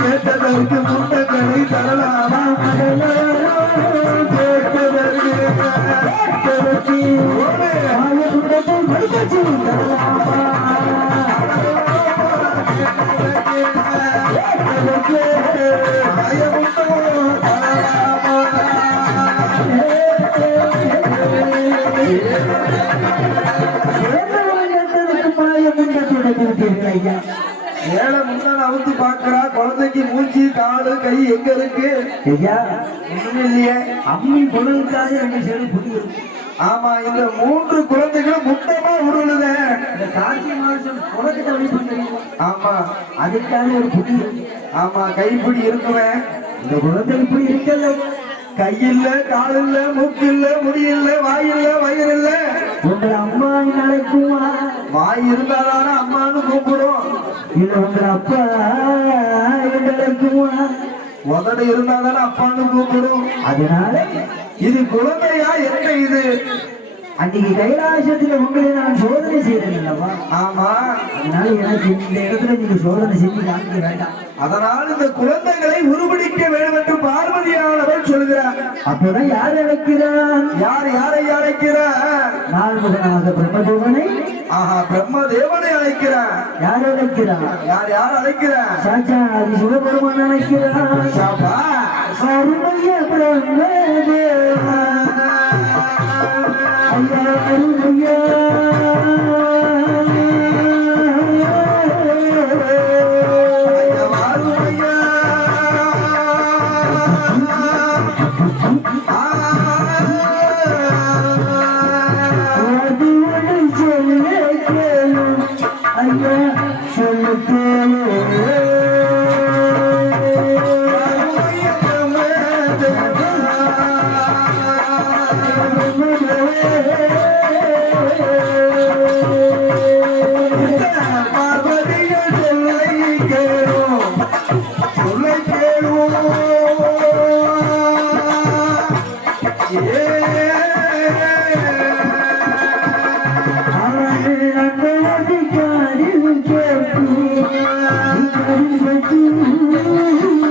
கேட்டதற்கு முட்டங்களை தரலாமா ஏழை முன்னாள் அவுத்து பாக்குறா குழந்தைக்கு மூச்சு காலு கை எங்க இருக்கு ஐயா ஒண்ணுமே இல்லையே அம்மி பொருளுக்காக எங்க சரி புரியுது. ஆமா இந்த 3 குழந்தைகளும் முட்டமா உருளுத இந்த கார்த்திகை மாதம் உனக்கு வழிபடுறீங்க. ஆமா அதுக்காக ஒரு புரியுது. ஆமா கைப்பிடி இருக்குவேன் இந்த குழந்தை இப்படி இருக்கல. கையில்ல கால் இல்ல மூக்கு இல்ல முடி இல்ல வாய் இல்ல வயிறு இல்ல உங்க அம்மா நடக்குமா? வாய் இருந்தாதான அம்மான்னு கூப்பிடும் இல்ல உங்க அப்பா நடக்குமா? உதடு இருந்தாதானே அப்பான்னு கூப்பிடும் அதனால இது குழந்தையா என்ன இது அன்னைக்கு கைலாசத்துல உங்களை நான் சோதனை செய்தேன் அல்லவா? ஆமா அதனால எனக்கு இந்த இடத்துல நீங்க சோதனை செஞ்சு காமிக்க வேண்டாம். அதனால் இந்த குழந்தைகளை உருவடிக்க வேண்டும் என்று பார்வதியானவள் சொல்கிறார். அப்பதான் யார் அழைக்கிறான்? யாரை அழைக்கிறார்? நால்முகனாக பிரம்மதேவனை. ஆஹா பிரம்மதேவனை அழைக்கிறார். யார் அழைக்கிறான்? யார் அழைக்கிறார்? சாட்சாதி சிவபெருமான் அழைக்கிறான். அருமைய பிரம்மதேவா ஐயா